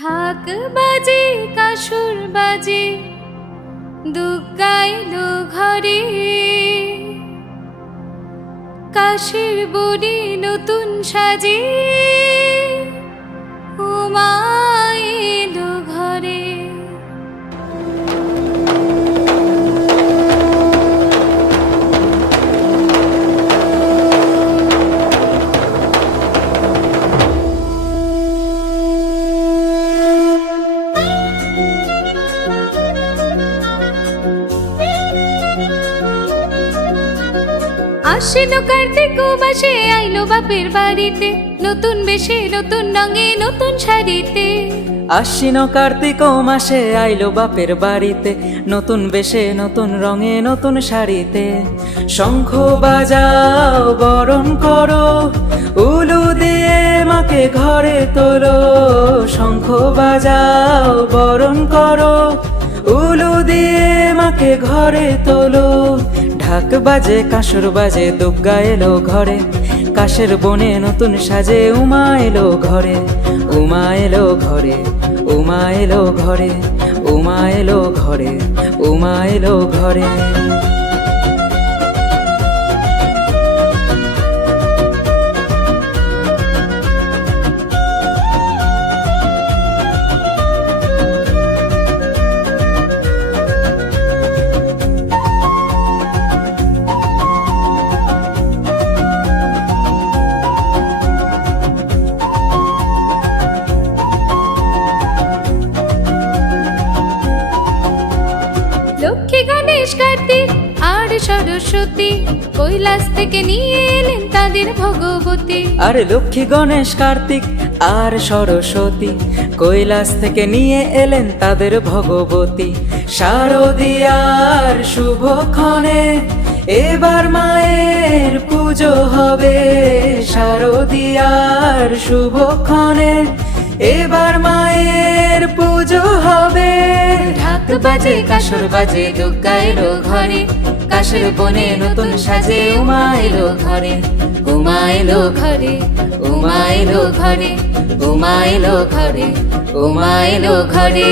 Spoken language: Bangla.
ঢাক বাজে কাসুর বাজে দুর্গা এলো ঘরে, কাশের বনে নতুন সাজে উমা এলো ঘরে। আশ্বিন কার্তিক মাসে আইলো বাপের বাড়িতে, নতুন বেশে নতুন রঙে নতুন শাড়িতে। আশ্বিন কার্তিক মাসে আইলো বাপের বাড়িতে, নতুন বেশে নতুন রঙে নতুন শাড়িতে। শঙ্খ বাজাও বরণ করো, উলু দিয়ে মাকে ঘরে তোলো। শঙ্খ বাজাও বরণ করো, উলু দিয়ে মাকে ঘরে তোলো। ঢাক বাজে কাসুর বাজে দুর্গা এলো ঘরে, কাশের বনে নতুন সাজে উমা এলো ঘরে। উমা এলো ঘরে, উমা এলো ঘরে, উমা এলো ঘরে, উমা এলো ঘরে। লক্ষ্মী গণেশ কার্তিক আর সরস্বতী কৈলাস থেকে নিয়ে এলেন তাদের ভগবতী। আরে লক্ষ্মী গণেশ কার্তিক আর সরস্বতী কৈলাস থেকে নিয়ে এলেন তাদের ভগবতী। শারদীয়ার শুভক্ষণে এবার মায়ের পুজো হবে। শারদীয়ার শুভক্ষণে এবার মায়ের পুজো হবে। ঢাক বাজে কাসুর বাজে দুর্গা এলো ঘরে, কাশের বনে নতুন সাজে উমা এলো ঘরে। উমা এলো ঘরে, উমা এলো ঘরে, উমা এলো ঘরে, উমা এলো ঘরে।